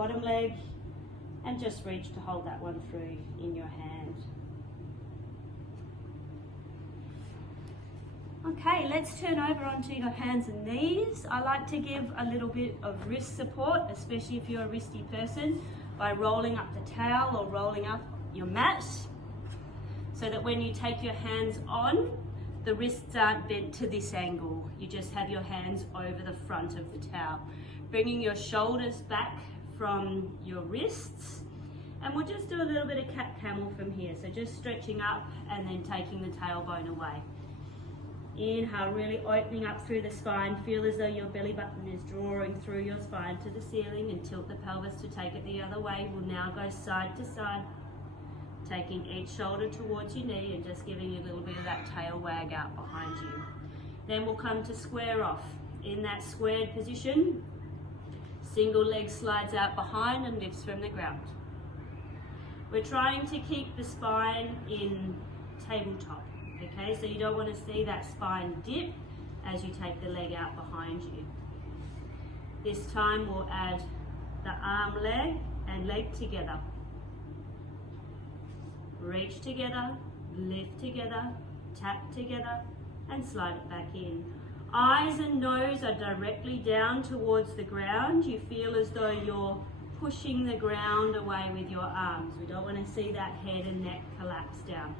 bottom leg, and just reach to hold that one through in your hand. Okay, let's turn over onto your hands and knees. I like to give a little bit of wrist support, especially if you're a wristy person, by rolling up the towel or rolling up your mat, so that when you take your hands on, the wrists aren't bent to this angle. You just have your hands over the front of the towel. Bringing your shoulders back from your wrists, and we'll just do a little bit of cat camel from here. So just stretching up and then taking the tailbone away. Inhale, really opening up through the spine. Feel as though your belly button is drawing through your spine to the ceiling, and tilt the pelvis to take it the other way. We'll now go side to side, taking each shoulder towards your knee and just giving you a little bit of that tail wag out behind you. Then we'll come to square off. In that squared position, single leg slides out behind and lifts from the ground. We're trying to keep the spine in tabletop. Okay, so you don't want to see that spine dip as you take the leg out behind you. This time we'll add the arm leg and leg together. Reach together, lift together, tap together, and slide it back in. Eyes and nose are directly down towards the ground. You feel as though you're pushing the ground away with your arms. We don't want to see that head and neck collapse down.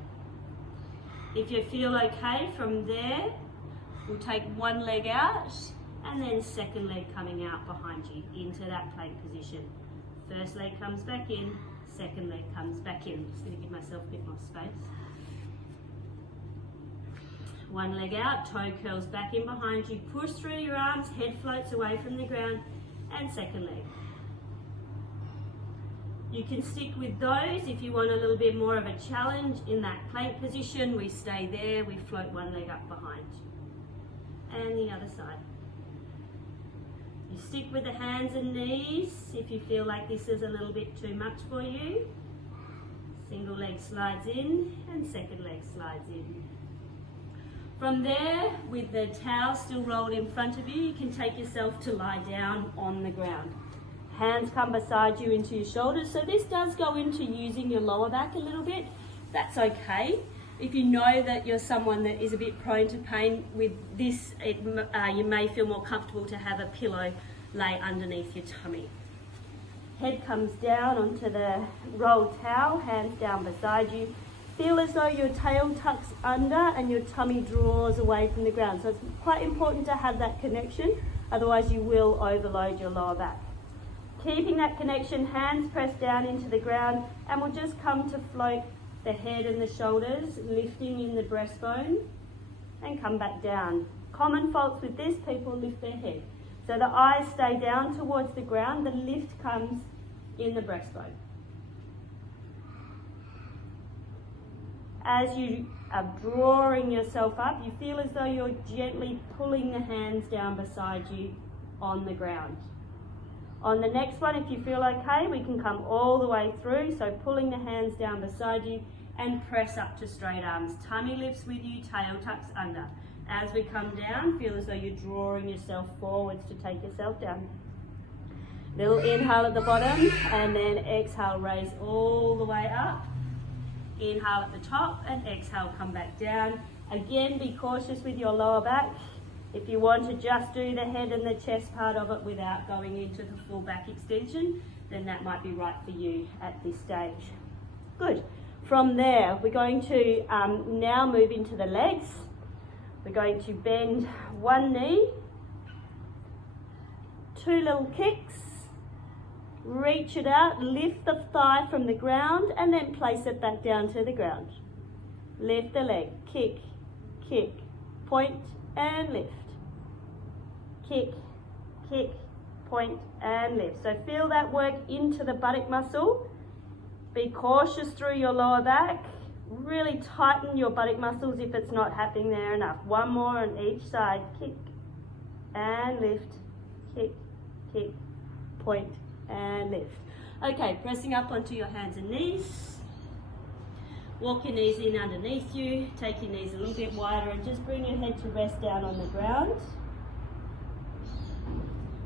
If you feel okay from there, we'll take one leg out and then second leg coming out behind you into that plank position. First leg comes back in, second leg comes back in. Just going to give myself a bit more space. One leg out, toe curls back in behind you, push through your arms, head floats away from the ground, and second leg. You can stick with those if you want a little bit more of a challenge. In that plank position, we stay there, we float one leg up behind. And the other side. You stick with the hands and knees if you feel like this is a little bit too much for you. Single leg slides in and second leg slides in. From there, with the towel still rolled in front of you, you can take yourself to lie down on the ground. Hands come beside you into your shoulders. So this does go into using your lower back a little bit. That's okay. If you know that you're someone that is a bit prone to pain with this, you may feel more comfortable to have a pillow lay underneath your tummy. Head comes down onto the rolled towel, hands down beside you. Feel as though your tail tucks under and your tummy draws away from the ground. So it's quite important to have that connection, otherwise you will overload your lower back. Keeping that connection, hands pressed down into the ground, and we'll just come to float the head and the shoulders, lifting in the breastbone, and come back down. Common faults with this, people lift their head. So the eyes stay down towards the ground, the lift comes in the breastbone. As you are drawing yourself up, you feel as though you're gently pulling the hands down beside you on the ground. On the next one, if you feel okay, we can come all the way through, so pulling the hands down beside you and press up to straight arms. Tummy lifts with you, tail tucks under. As we come down, feel as though you're drawing yourself forwards to take yourself down. Little inhale at the bottom, and then exhale, raise all the way up. Inhale at the top, and exhale, come back down. Again, be cautious with your lower back. If you want to just do the head and the chest part of it without going into the full back extension, then that might be right for you at this stage. Good. From there, we're going to now move into the legs. We're going to bend one knee, two little kicks, reach it out, lift the thigh from the ground, and then place it back down to the ground. Lift the leg, kick, kick, point, and lift. Kick, kick, point, and lift. So feel that work into the buttock muscle. Be cautious through your lower back. Really tighten your buttock muscles if it's not happening there enough. One more on each side. Kick and lift. Kick, kick, point, and lift. Okay, pressing up onto your hands and knees. Walk your knees in underneath you. Take your knees a little bit wider and just bring your head to rest down on the ground.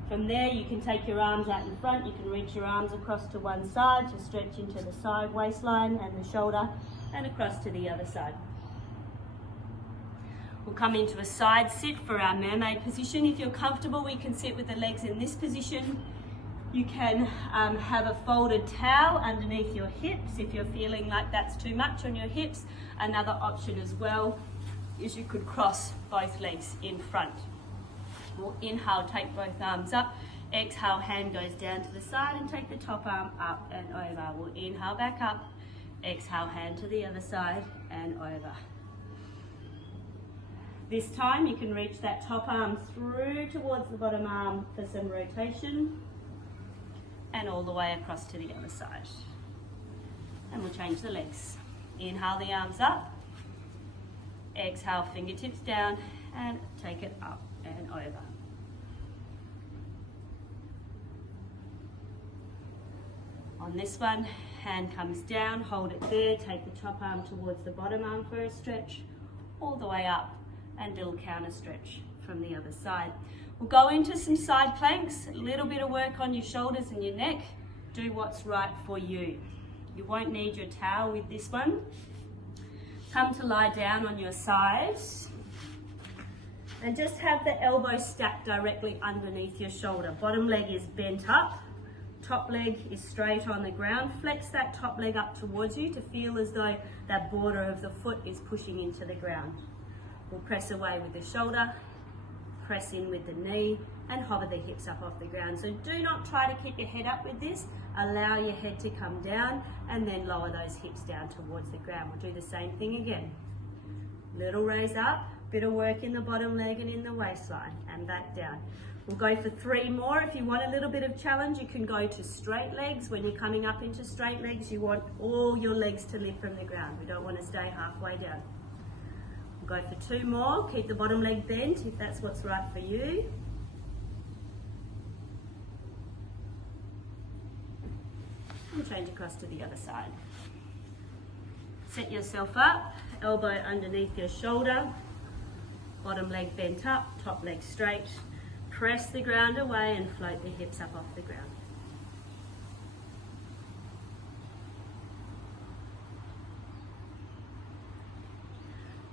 From there, you can take your arms out in front. You can reach your arms across to one side to stretch into the side waistline and the shoulder, and across to the other side. We'll come into a side sit for our mermaid position. If you're comfortable, we can sit with the legs in this position. You can have a folded towel underneath your hips if you're feeling like that's too much on your hips. Another option as well is you could cross both legs in front. We'll inhale, take both arms up. Exhale, hand goes down to the side and take the top arm up and over. We'll inhale back up. Exhale, hand to the other side and over. This time you can reach that top arm through towards the bottom arm for some rotation and all the way across to the other side. And we'll change the legs. Inhale the arms up. Exhale, fingertips down and take it up and over. On this one, hand comes down, hold it there, take the top arm towards the bottom arm for a stretch, all the way up, and little counter stretch from the other side. We'll go into some side planks, a little bit of work on your shoulders and your neck. Do what's right for you. You won't need your towel with this one. Come to lie down on your side and just have the elbow stacked directly underneath your shoulder. Bottom leg is bent up, top leg is straight on the ground. Flex that top leg up towards you to feel as though that border of the foot is pushing into the ground. We'll press away with the shoulder, press in with the knee, and hover the hips up off the ground. So do not try to keep your head up with this. Allow your head to come down and then lower those hips down towards the ground. We'll do the same thing again. Little raise up, bit of work in the bottom leg and in the waistline, and back down. We'll go for 3 more. If you want a little bit of challenge, you can go to straight legs. When you're coming up into straight legs, you want all your legs to lift from the ground. We don't want to stay halfway down. We'll go for 2 more. Keep the bottom leg bent if that's what's right for you. And change across to the other side. Set yourself up, elbow underneath your shoulder, bottom leg bent up, top leg straight. Press the ground away and float the hips up off the ground.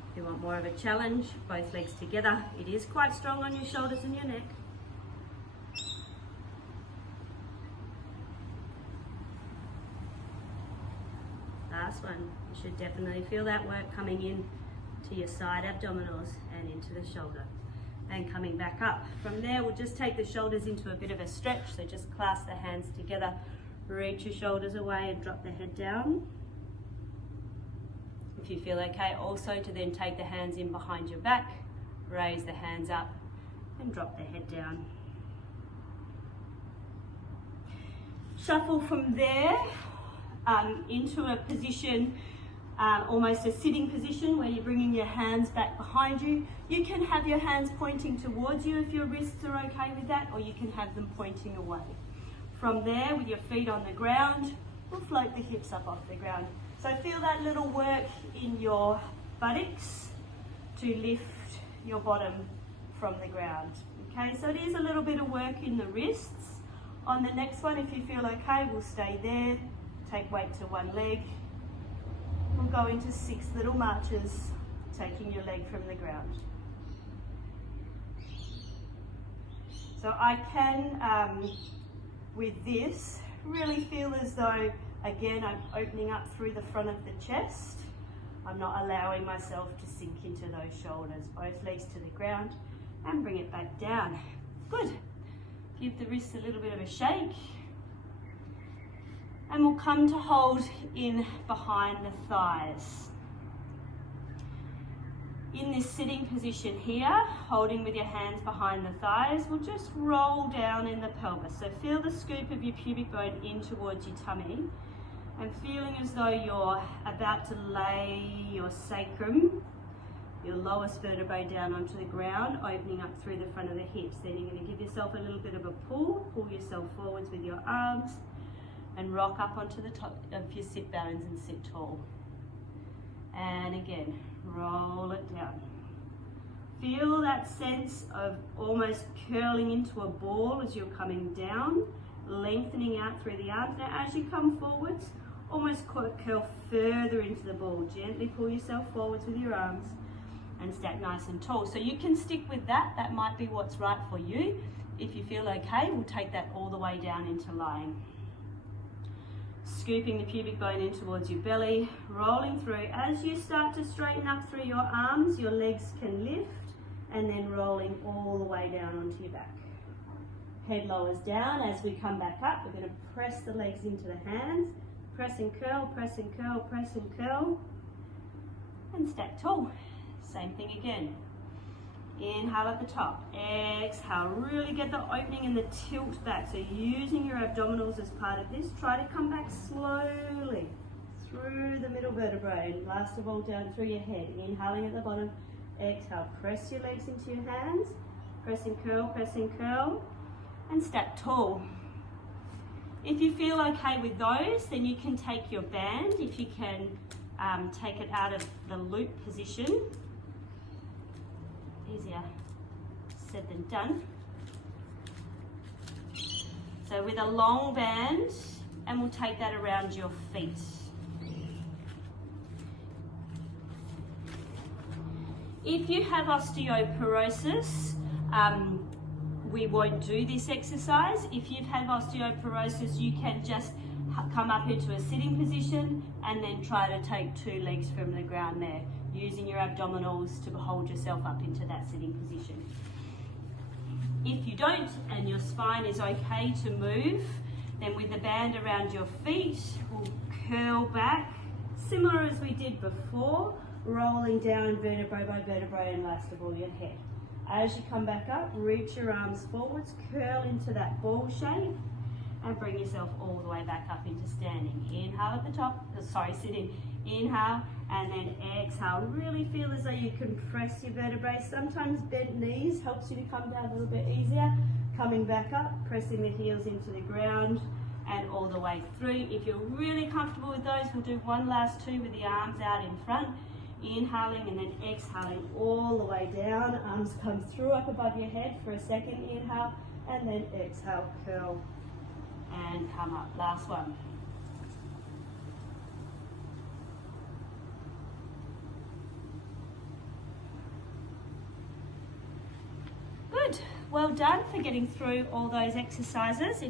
If you want more of a challenge, both legs together. It is quite strong on your shoulders and your neck. Last one. You should definitely feel that work coming in to your side abdominals and into the shoulder. And coming back up. From there, we'll just take the shoulders into a bit of a stretch. So just clasp the hands together, reach your shoulders away and drop the head down. If you feel okay, also to then take the hands in behind your back, raise the hands up and drop the head down. Shuffle from there into a position, almost a sitting position where you're bringing your hands back behind you. You can have your hands pointing towards you if your wrists are okay with that, or you can have them pointing away. From there, with your feet on the ground, we'll float the hips up off the ground. So feel that little work in your buttocks to lift your bottom from the ground. Okay, so it is a little bit of work in the wrists. On the next one, if you feel okay, we'll stay there. Take weight to one leg. We'll go into 6 little marches, taking your leg from the ground. So I can, with this, really feel as though, again, I'm opening up through the front of the chest. I'm not allowing myself to sink into those shoulders. Both legs to the ground and bring it back down. Good. Give the wrists a little bit of a shake. And we'll come to hold in behind the thighs. In this sitting position here, holding with your hands behind the thighs, we'll just roll down in the pelvis. So feel the scoop of your pubic bone in towards your tummy and feeling as though you're about to lay your sacrum, your lowest vertebrae down onto the ground, opening up through the front of the hips. Then you're going to give yourself a little bit of a pull yourself forwards with your arms and rock up onto the top of your sit bones and sit tall. And again, roll it down. feel that sense of almost curling into a ball as you're coming down, lengthening out through the arms. Now as you come forwards, almost curl further into the ball. Gently pull yourself forwards with your arms and stack nice and tall. So you can stick with that. That might be what's right for you. If you feel okay, we'll take that all the way down into lying. Scooping the pubic bone in towards your belly, rolling through. As you start to straighten up through your arms, your legs can lift, and then rolling all the way down onto your back. Head lowers down. As we come back up, we're going to press the legs into the hands. Press and curl, press and curl, press and curl. And stack tall. Same thing again. Inhale at the top. Exhale. Really get the opening and the tilt back. So using your abdominals as part of this, try to come back slowly through the middle vertebrae. And last of all, down through your head. Inhaling at the bottom. Exhale. Press your legs into your hands. Press and curl, and stack tall. If you feel okay with those, then you can take your band. If you can take it out of the loop position. Easier said than done. So with a long band, and we'll take that around your feet. If you have osteoporosis, we won't do this exercise. If you've had osteoporosis, you can just come up into a sitting position and then try to take 2 legs from the ground there, using your abdominals to hold yourself up into that sitting position. If you don't and your spine is okay to move, then with the band around your feet, we'll curl back, similar as we did before, rolling down vertebrae by vertebrae and last of all your head. As you come back up, reach your arms forwards, curl into that ball shape, and bring yourself all the way back up into standing. Inhale at the top, sitting. Inhale, and then exhale. Really feel as though you can press your vertebrae. Sometimes bent knees helps you to come down a little bit easier. Coming back up, pressing the heels into the ground, and all the way through. If you're really comfortable with those, we'll do one last 2 with the arms out in front. Inhaling and then exhaling all the way down. Arms come through up above your head for a second. Inhale and then exhale, curl and come up. Last one. Good. Well done for getting through all those exercises.